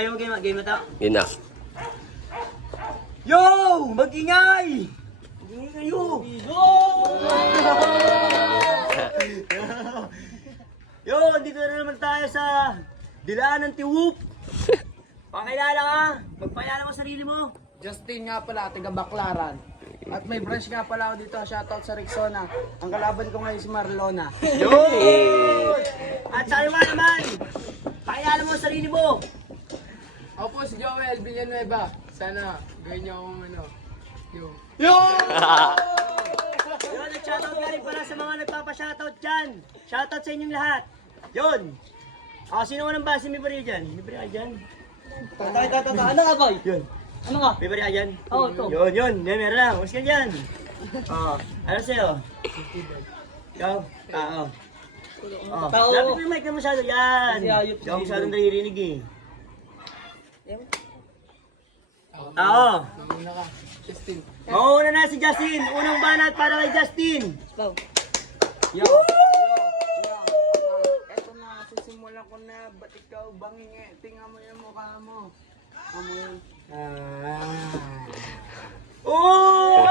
Ayaw game, game na to. Yun na. Yo! Mag-ingay! Mag-ingay kayo! Yo! Yo! Dito na naman tayo sa Dilaan ng Tiwup. Pakilala ka! Magpakilala mo sarili mo. Justin nga pala, taga Baklaran. At may branch nga pala ako dito, shoutout sa Rexona. Ang kalaban ko ngayon si Marlona. Yo! At sa iba naman, pakilala mo sarili mo. Ako po si Joel Villanueva. Sana gawin niyo akong ano, yung... Yun, nag-shoutout nga rin pala sa mga nagpapa-shoutout dyan. Shoutout sa inyong lahat. Yun. Ah, sino ka nang base may bariya dyan? May bariya ka dyan? Tatay, tatay, ano ka, boy? Yun. Ano nga? May bariya ka dyan? Oo, ito. Yun, yun. Yan, meron lang. Mas ka dyan. Oh, ano sa'yo? Ikaw? Tao. Oh, Tao. Lapit mo yung mic na masyado. Yan. Ikaw si masyadong naririnig eh. Tao. Una ka, Justin. Mauna na si Justin. Unang banat para kay Justin. Go. Yo! Yo! Yo! Ah, na, sisimulan ko na. Ba't ikaw bangingi? Tingnan mo yung mukha mo. Amo yun. Ah. Oh!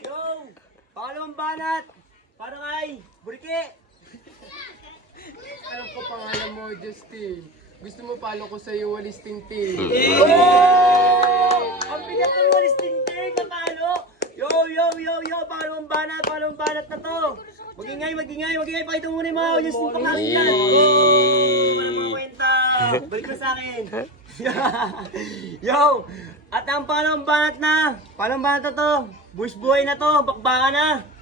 Yo! Pangalawang banat! Para kay Burike! Alam ko pangalan mo, Justin. Gusto mo palo ko sa iyo, walis tingting. Oh! Ang bigat ng walis tingting na palo! Yo, yo, yo, yo! Pangalawang banat! Pangalawang banat na to! Magingay, magingay, magingay! Pakita muna yung mga audience mo pangalan! Oh! Walang mga kwenta! Balik na sa akin! yo! At ang pangalawang banat na! Pangalawang banat na to! Bush boy na to! Bakbaka na!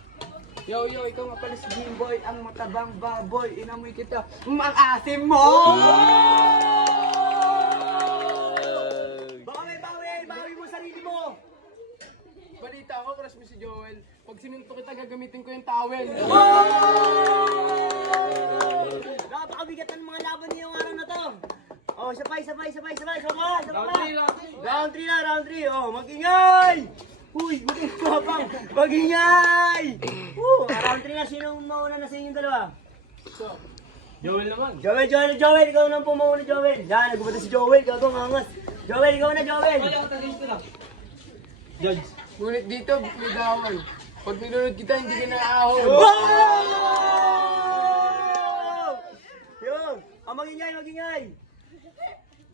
Yo, yo, ikaw nga pala si Jimboy, ang matabang baboy. Inamoy kita, mang-asim mo! Bawi, bawi! Bawi mo sarili mo! Balita ako, crush mo si Joel. Pag sinunto kita, gagamitin ko yung towel. Napakabigat ng mga laban niyo yung araw na to. Oh, sabay, sabay, sabay, sabay, sabay, sabay. Round three, round three. Round 3 na, round 3. Oh, mag-ingay! Uy, mag-ingay! Mag-ingay! Woo, round 3 na. Sino ang mauna na sa inyong dalawa? Joel naman. Joel, Joel, Joel. Ikaw nang pumauna, Joel. Yan, nagubata si Joel. Gago, angas. Joel, ikaw na, Joel. Judge. Ngunit dito, may dawal. Pag nilunod kita, hindi ka naahon. Wow! Yun. Ah, mag-ingay, mag-ingay.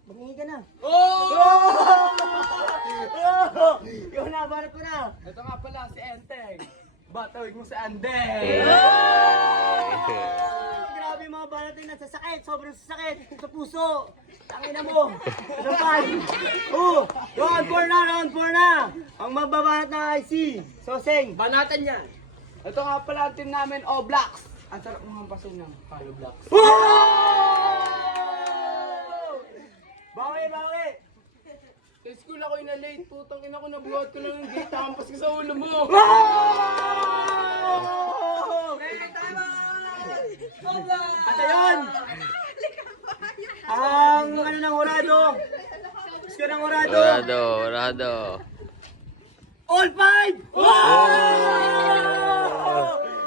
Mag-ingay ka na. Oh! Oh! Ikaw na, barat mo na. Ito nga pala, si Enteng. Batawig mo si Andeng. Grabe yung mga balat na sa sakit, sobrang sakit sa puso. Tangina mo. Sampal. Oh, round 4 na, round 4 na. Ang magbabanat na ay si Soseng. Banatan yan. Ito nga pala ang team namin, O Blacks. Ang sarap mga paso ng Blocks. Wow! Bawi, bawi. Sa school ako na late, ina ko lang ng gate, hampas ka sa ulo mo. Wow! At ayun, ang ano ng orado, score ng orado, Orado, orado. all five! Wow!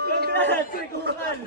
Congrats, Rikuhan!